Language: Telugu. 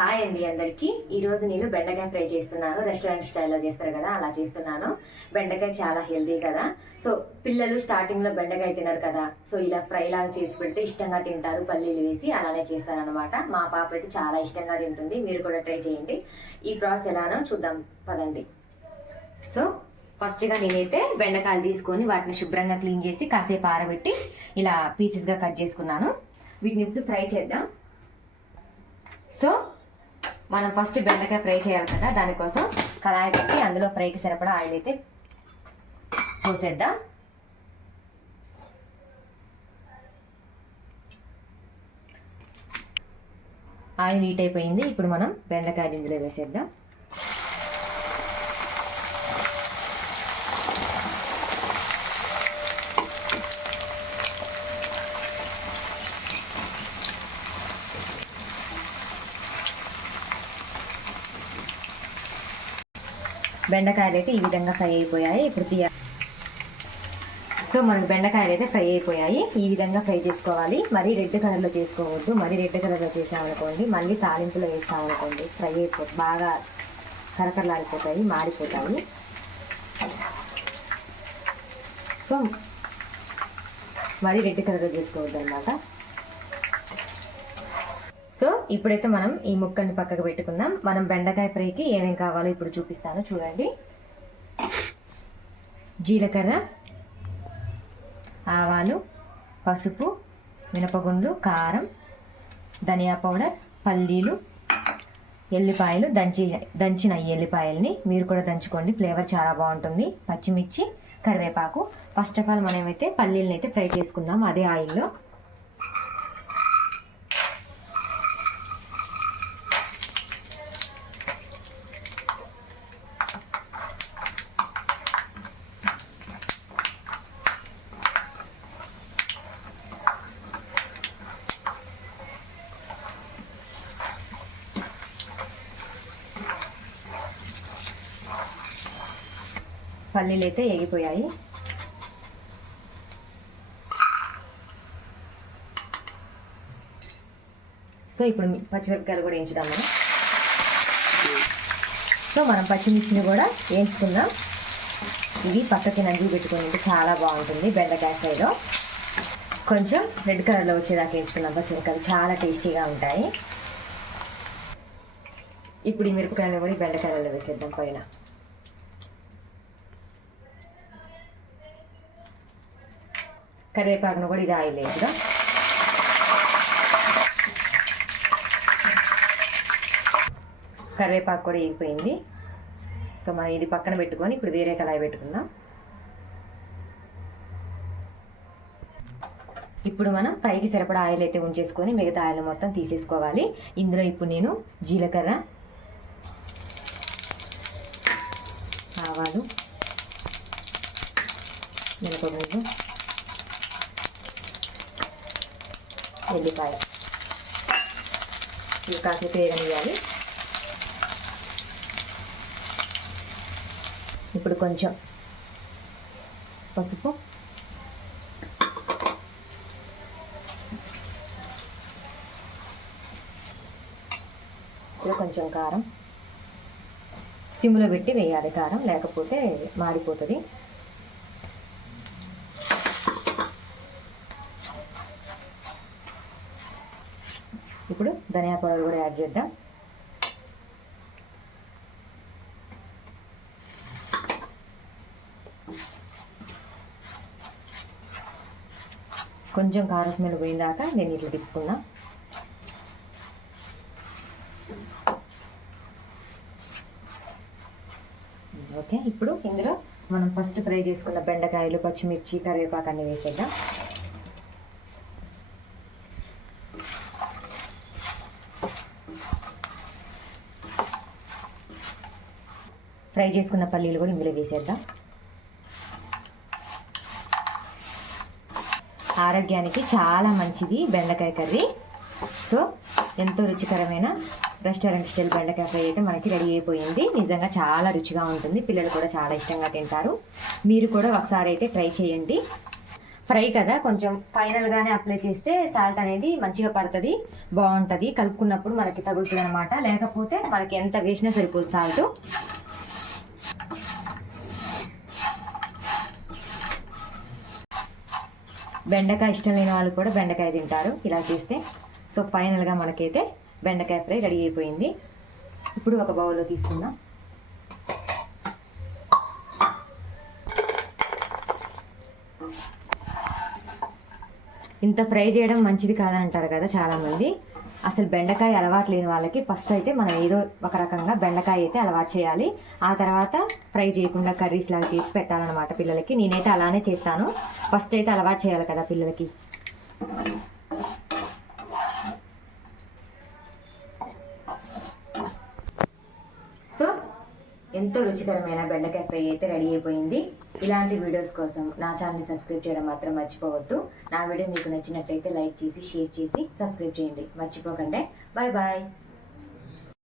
హాయ్ అండి అందరికి. ఈరోజు నేను బెండకాయ ఫ్రై చేస్తున్నాను. రెస్టారెంట్ స్టైల్లో చేస్తారు కదా, అలా చేస్తున్నాను. బెండకాయ చాలా హెల్తీ కదా. సో పిల్లలు స్టార్టింగ్లో బెండకాయ తినరు కదా, సో ఇలా ఫ్రై లాగా చేసి పెడితే ఇష్టంగా తింటారు. పల్లీలు వేసి అలానే చేస్తారనమాట. మా పాప అయితే చాలా ఇష్టంగా తింటుంది. మీరు కూడా ట్రై చేయండి. ఈ ప్రాసెస్ ఎలానో చూద్దాం పదండి. సో ఫస్ట్గా నేనైతే బెండకాయలు తీసుకొని వాటిని శుభ్రంగా క్లీన్ చేసి కాసేపు ఆరబెట్టి ఇలా పీసెస్గా కట్ చేసుకున్నాను. వీటిని ఇప్పుడు ఫ్రై చేద్దాం. సో మనం ఫస్ట్ బెండకాయ ఫ్రై చేయాలి కదా, దానికోసం కళాయి పెట్టి అందులో ఫ్రైకి సరిపడా ఆయిల్ అయితే పోసేద్దాం. ఆయిల్ హీట్ అయిపోయింది. ఇప్పుడు మనం బెండకాయలు ఇందులో వేసేద్దాం. బెండకాయలు అయితే ఈ విధంగా ఫ్రై అయిపోయాయి. ఇప్పుడు సో మనకి బెండకాయలు అయితే ఫ్రై అయిపోయాయి. ఈ విధంగా ఫ్రై చేసుకోవాలి. మరీ రెడ్ కలర్లో చేసుకోవద్దు. మరీ రెడ్ కలర్లో చేసామనుకోండి, మళ్ళీ తాలింపులో వేస్తామనుకోండి, ఫ్రై అయిపోతుంది, బాగా కరకరలాడిపోతాయి, మాడిపోతాయి. సో మరీ రెడ్ కలర్లో చేసుకోవద్దు అన్నమాట. సో ఇప్పుడైతే మనం ఈ ముక్కని పక్కకు పెట్టుకుందాం. మనం బెండకాయ ఫ్రైకి ఏమేమి కావాలో ఇప్పుడు చూపిస్తాను, చూడండి. జీలకర్ర, ఆవాలు, పసుపు, మినపగుండ్లు, కారం, ధనియా పౌడర్, పల్లీలు, ఎల్లిపాయలు, దంచిన ఈ ఎల్లిపాయల్ని మీరు కూడా దంచుకోండి, ఫ్లేవర్ చాలా బాగుంటుంది. పచ్చిమిర్చి, కరివేపాకు. ఫస్ట్ ఆఫ్ ఆల్ మనమైతే పల్లీలను అయితే ఫ్రై చేసుకుందాం అదే ఆయిల్లో. పల్లీలు అయితే ఎగిపోయాయి. సో ఇప్పుడు పచ్చిమిరపకాయలు కూడా వేయించుదాం మనం. సో మనం పచ్చిమిర్చిని కూడా వేయించుకుందాం. ఇది పక్కకి నంజి పెట్టుకుని చాలా బాగుంటుంది బెండకాయ ఫ్రైలో. కొంచెం రెడ్ కలర్లో వచ్చేదాకా వేయించుకున్నాం పచ్చిమిరపకాయలు, చాలా టేస్టీగా ఉంటాయి. ఇప్పుడు ఈ మిరపకాయలు కూడా బెండకాయలలో వేసేద్దాం పైన. కరివేపాకును కూడా ఇది ఆయిల్ వేద్దాం. కరివేపాకు కూడా వేగిపోయింది. సో మనం ఇది పక్కన పెట్టుకొని ఇప్పుడు వేరే కళాయి పెట్టుకుందాం. ఇప్పుడు మనం పైకి సరిపడా ఆయిల్ అయితే ఉంచేసుకొని మిగతా ఆయిల్ మొత్తం తీసేసుకోవాలి. ఇందులో ఇప్పుడు నేను జీలకర్ర, ఆవాలు, మినపగుండ్లు, ఎల్లిపాయ ఇవి కాసేపు వేగనియాలి. ఇప్పుడు కొంచెం పసుపు, ఇప్పుడు కొంచెం కారం. సిమ్లో పెట్టి వేయాలి కారం, లేకపోతే మాడిపోతుంది. ఇప్పుడు ధనియా పౌడర్ కూడా యాడ్ చేద్దాం. కొంచెం కారం స్మెల్ పోయిందాక నేను ఇట్లా తిప్పుకున్నా. ఓకే, ఇప్పుడు ఇందులో మనం ఫస్ట్ ఫ్రై చేసుకున్న బెండకాయలు, పచ్చిమిర్చి, కరివేపాకు అన్నీ వేసేద్దాం. ఫ్రై చేసుకున్న పల్లీలు కూడా ఇందులో వేసేద్దాం. ఆరోగ్యానికి చాలా మంచిది బెండకాయ కర్రీ. సో ఎంతో రుచికరమైన రెస్టారెంట్ స్టైల్ బెండకాయ ఫ్రై అయితే మనకి రెడీ అయిపోయింది. నిజంగా చాలా రుచిగా ఉంటుంది. పిల్లలు కూడా చాలా ఇష్టంగా తింటారు. మీరు కూడా ఒకసారి అయితే ట్రై చేయండి. ఫ్రై కదా, కొంచెం ఫైనల్గానే అప్లై చేస్తే సాల్ట్ అనేది మంచిగా పడుతుంది, బాగుంటుంది, కలుపుకున్నప్పుడు మనకి తగులుతుంది అనమాట. లేకపోతే మనకి ఎంత వేసినా సరిపోదు సాల్ట్. బెండకాయ ఇష్టం లేని వాళ్ళు కూడా బెండకాయ తింటారు ఇలా చేస్తే. సో ఫైనల్గా మనకైతే బెండకాయ ఫ్రై రెడీ అయిపోయింది. ఇప్పుడు ఒక బౌల్లో తీసుకుందాం. ఇంత ఫ్రై చేయడం మంచిది కాదని అంటారు కదా చాలామంది. అసలు బెండకాయ అలవాటు లేని వాళ్ళకి ఫస్ట్ అయితే మనం ఏదో ఒక రకంగా బెండకాయ అయితే అలవాటు చేయాలి. ఆ తర్వాత ఫ్రై చేయకుండా కర్రీస్ లాగా చేసి పెట్టాలన్నమాట పిల్లలకి. నేనైతే అలానే చేస్తాను. ఫస్ట్ అయితే అలవాటు చేయాలి కదా పిల్లలకి. సో ఎంతో రుచికరమైన బెండకాయ ఫ్రై అయితే రెడీ అయిపోయింది. ఇలాంటి వీడియోస్ కోసం నా ఛానల్ని సబ్స్క్రైబ్ చేయడం మాత్రం మర్చిపోవద్దు. నా వీడియో మీకు నచ్చినట్లయితే లైక్ చేసి, షేర్ చేసి, సబ్స్క్రైబ్ చేయండి మర్చిపోకండి. Bye bye.